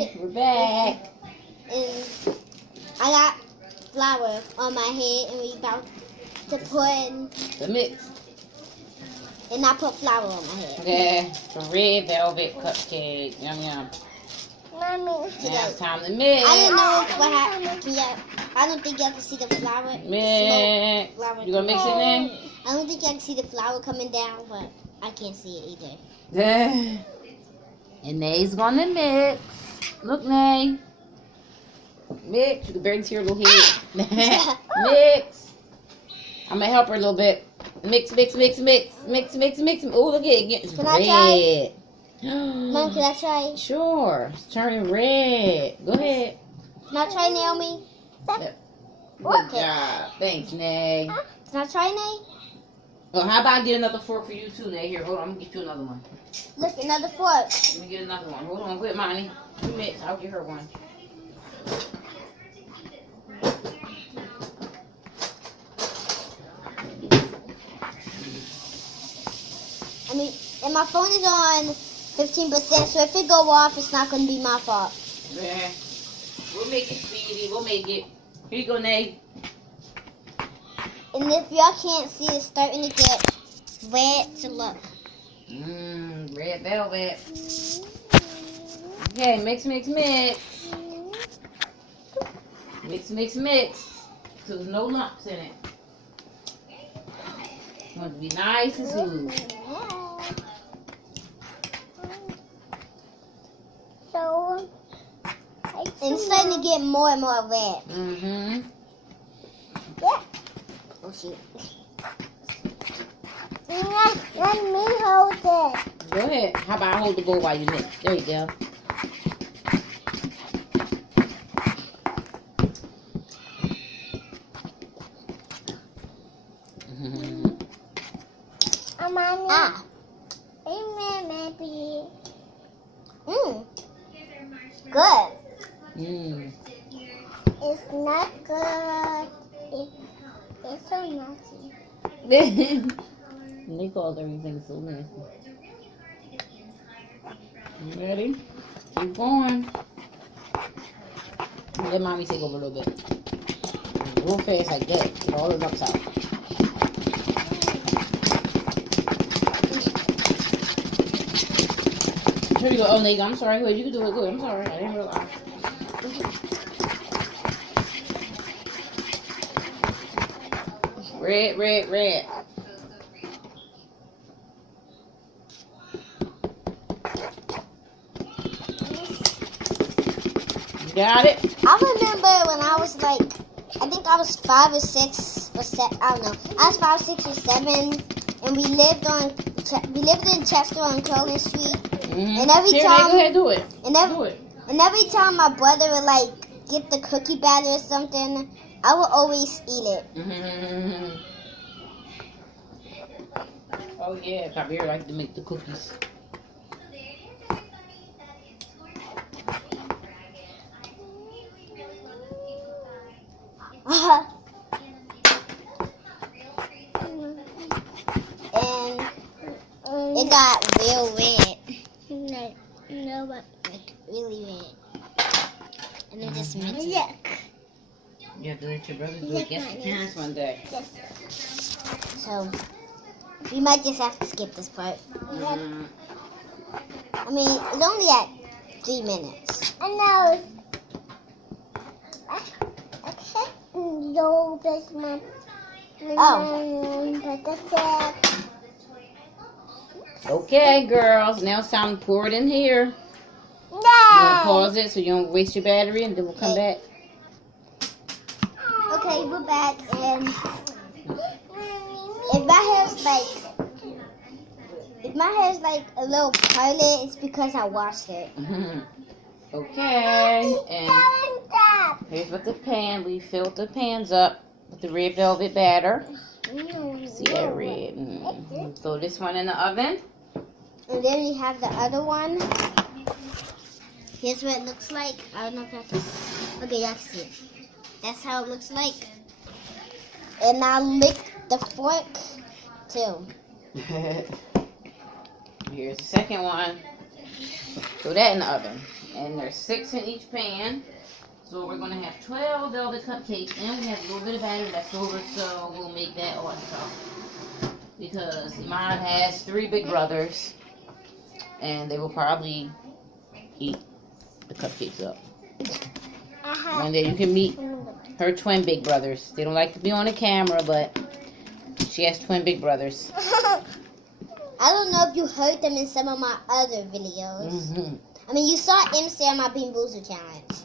Hey, we're back. And I got flour on my head, and we about to put in The mix. and I put flour on my head. Okay, the red velvet cupcake. Yum yum. Mommy. Now it's time to mix. I didn't know what happened. Yeah, I don't think y'all can see the flour. Mix. Flour. You gonna mix it then? I don't think y'all can see the flour coming down, but I can't see it either. And Nay's gonna mix. Look, Nay. Mix. You can barely see her little head. Mix. I'm gonna help her a little bit. Mix, mix, mix, mix, mix, mix, mix. Oh, look at it getting Can I try? red. Mom, can I try? Sure. It's turning red. Go ahead. Can I try, Naomi? Yep. Good job. Thanks, Nay. Can I try, Nay? Well, how about I get another fork for you too, Nay? Here, hold on. I'm gonna get you another one. Look, another fork. Let me get another one. Hold on. Quit, Monty. You mix. I'll get her one. I mean, and my phone is on 15%, so if it go off, it's not going to be my fault. Yeah. We'll make it, Speedy. We'll make it. Here you go, Nay. And if y'all can't see, it's starting to get red to look. Red velvet. Okay, mix, mix, mix. Mix, mix, mix. So there's no lumps in it. You want it to be nice and smooth. So, And it's starting to get more and more red. Mm-hmm. yeah. Oh, shoot. Let me hold it. Go ahead. How about I hold the bowl while you mix? There you go. Mommy. Ah. Maybe. Good. It's not good. It's so nasty. They called everything so nasty. You ready? Keep going. Let mommy take over a little bit. Real fast like that. Get all the lumps out. Here we go. Oh, Nate, I'm sorry. Wait, you can do it. Good. I'm sorry. I didn't realize. Red, red, red. You got it? I remember when I was like, I think I was 5 or 6 or 7. I don't know. I was 5, 6 or 7, and we lived in Chester on Curlin Street. And every Here, time, go ahead, do it. and every time my brother would like get the cookie batter or something, I would always eat it. Oh yeah, Kabir likes to make the cookies. And it got real red. No, but Like really red. And it just mixed it. yuck. You have to let your brother do it against the parents one day. So we might just have to skip this part. I mean, it's only at 3 minutes. I know. I can't do this one. But that's it. Okay, girls. Now it's time to pour it in here. You want to pause it so you don't waste your battery, and then we'll come back. Okay, we're back, and if my hair's like a little curly, it's because I washed it. Okay, and here's what the pan. We filled the pans up with the red velvet batter. See that red? Throw this one in the oven. And then we have the other one. Here's what it looks like. I don't know if that's... Okay, that's it. That's how it looks like. And I lick the fork, too. Here's the second one. Throw that in the oven. And there's 6 in each pan. So we're going to have 12 velvet cupcakes. And we have a little bit of batter left over, so we'll make that also. Because Iman has 3 big brothers. And they will probably eat the cupcakes up. One day you can meet her twin big brothers. They don't like to be on the camera, but she has twin big brothers. I don't know if you heard them in some of my other videos. I mean, you saw MC on my Bean Boozled challenge.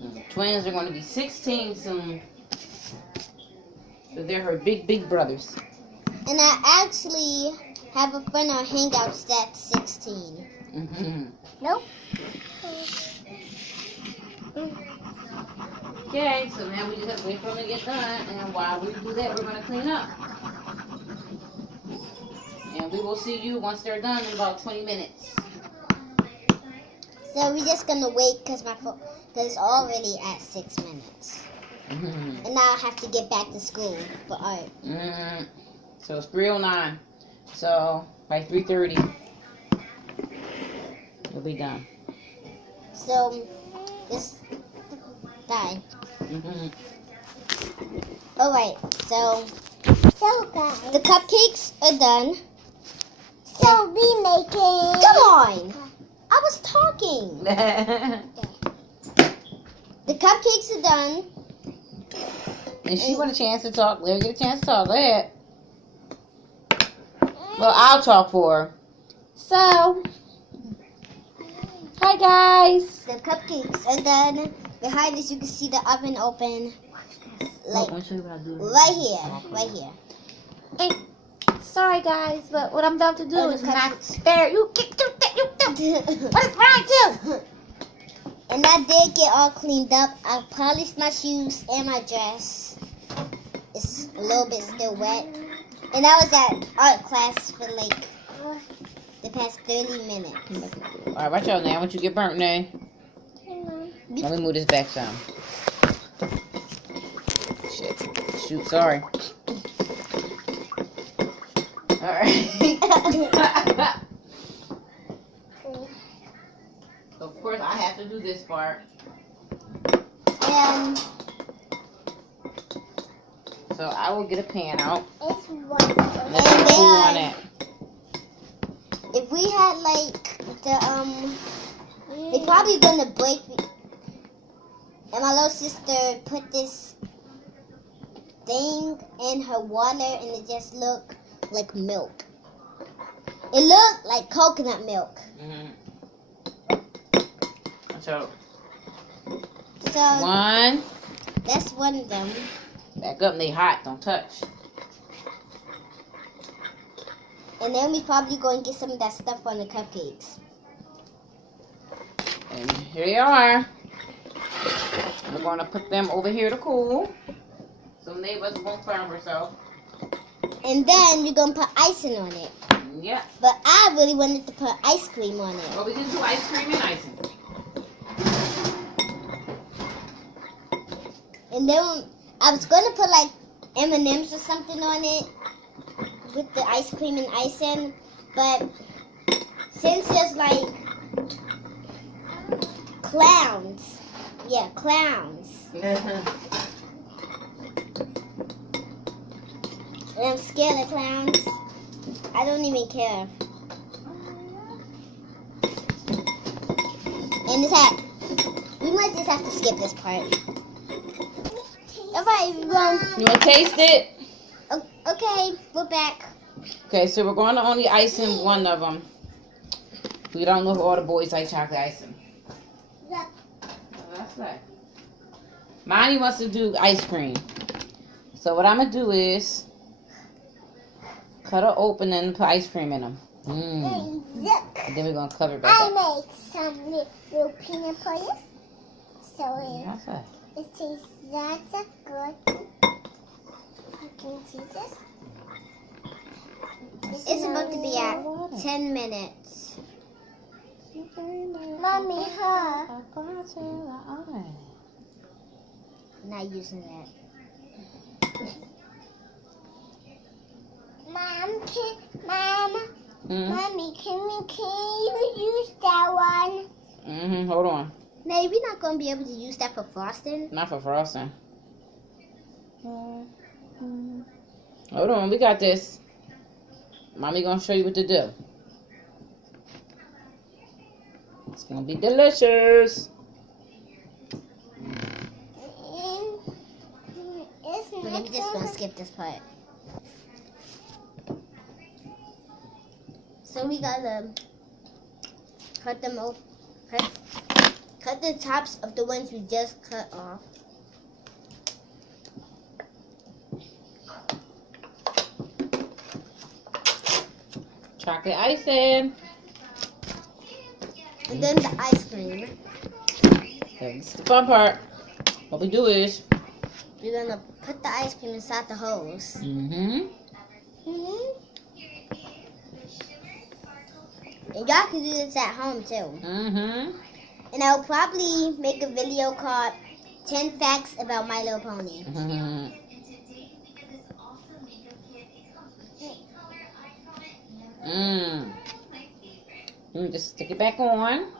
The twins are going to be 16 soon. So they're her big brothers. And I actually have a friend on Hangouts that's 16. Nope. Okay, so now we just have to wait for them to get done. And while we do that, we're going to clean up. And we will see you once they're done in about 20 minutes. So we're just gonna wait because it's already at 6 minutes, and now I have to get back to school for art. So it's 3:09. So by 3:30, you'll be done. So it's done. All right. So the cupcakes are done. So we making. Come on. I was talking. The cupcakes are done. And she want a chance to talk. Let her get a chance to talk. Go ahead. Well, I'll talk for her. So, hi guys. The cupcakes are done. Behind us, you can see the oven open. Like Let me show you what I do. right here. And, sorry guys, but what I'm about to do Oh, is the not spare you. What is wrong too? And I did get all cleaned up. I polished my shoes and my dress. It's a little bit still wet. And I was at art class for like the past 30 minutes. All right, watch out now. I want you to get burnt now. Let me move this back some. Shit. Shoot, sorry. All right. Of course, I have to do this part. And so I will get a pan out. It's wonderful. Let's put glue on it. if we had like the they probably gonna break. And my little sister put this thing in her water, and it just looked like milk. It looked like coconut milk. So So one. that's one of them. Back up, and they hot. Don't touch. And then we probably go and get some of that stuff on the cupcakes. And here they are. We're going to put them over here to cool. So neighbors won't burn herself. And then we're going to put icing on it. Yep. But I really wanted to put ice cream on it. Well, we can do ice cream and icing. And then I was going to put like M&M's or something on it with the ice cream and icing. But since there's like clowns. Yeah, clowns. And I'm scared of clowns. I don't even care. And this hat. We might just have to skip this part. Alright, everyone. You want to taste it? Okay, we're back. Okay, so we're going to only icing one of them. We don't know if all the boys like chocolate icing. Yeah. That's right. Monty wants to do ice cream. So what I'm going to do is cut her open and put ice cream in them. Look. And then we're going to cover it back I up. made some little peanut butter. So That's right. it tastes lots of good. You can see this. It's about to be at 10 minutes. Mommy, huh? Not using that. Mom, Mommy, can you use that one? Hold on. Maybe we're not gonna be able to use that for frosting. Not for frosting. Hold on, we got this. Mommy gonna show you what to do. It's gonna be delicious. We're just gonna skip this part. So we gotta cut them off. Cut the tops of the ones we just cut off. Chocolate icing. And then the ice cream. That's the fun part. What we do is We're gonna put the ice cream inside the hose. Mm-hmm. And y'all can do this at home too. Mm-hmm. And I'll probably make a video called 10 Facts About My Little Pony. Mm-hmm. Just stick it back on.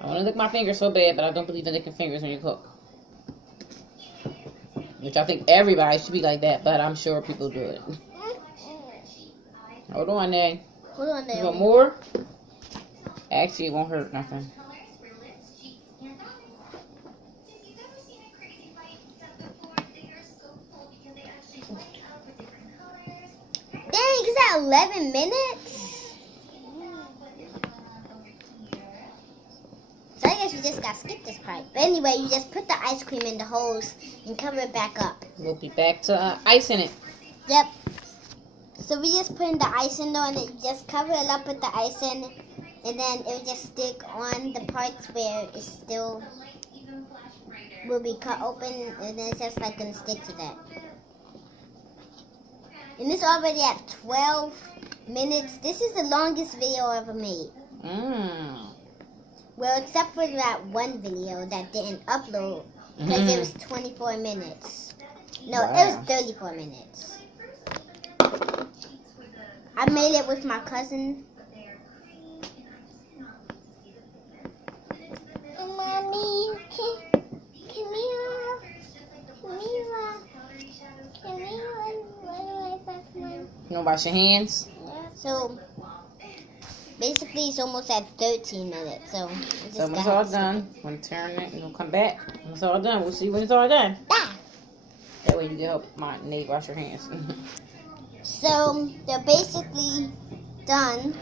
I want to lick my fingers so bad, but I don't believe in licking fingers when you cook. Which I think everybody should be like that, but I'm sure people do it. Hold on, Nay. Hold on You there. want more? Actually, it won't hurt nothing. Dang, is that 11 minutes? So I guess we just gotta skip this part. But anyway, you just put the ice cream in the hose and cover it back up. We'll be back to icing it. Yep. So we just put in the icing though, and then you just cover it up with the icing, and then it will just stick on the parts where it still will be cut open, and then it's just like gonna stick to that. And it's already at 12 minutes. This is the longest video I ever made. Well, except for that one video that didn't upload because it was 24 minutes. No, Wow. it was 34 minutes. I made it with my cousin. Mommy, can we You want to wash your hands? So basically, it's almost at 13 minutes. So it's So when it's all done, we'll turn it and we'll come back. When it's all done, we'll see when it's all done. That way you can help my Nate wash your hands. So they're basically done.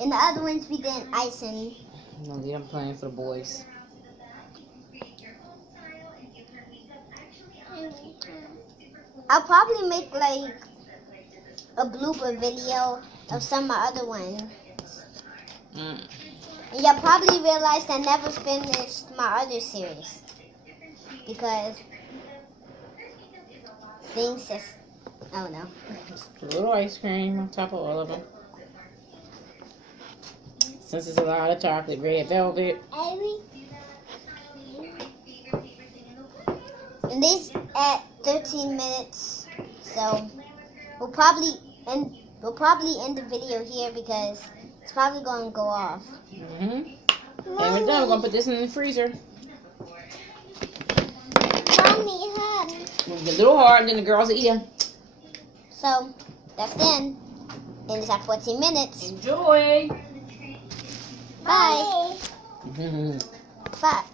And the other ones we didn't icing. I'm going to leave them playing for the boys. I'll probably make like a blooper video of some of my other ones. And you'll probably realize I never finished my other series. Because things just, I don't know. A little ice cream on top of all of them. Since it's a lot of chocolate, red velvet. And this at 13 minutes, so we'll probably end the video here because it's probably going to go off. And we're done. We're going to put this in the freezer. Mommy, hug. It'll get a little hard, and then the girls will eat them. So that's done. And it's at 14 minutes. Enjoy. Bye. Mommy. Bye.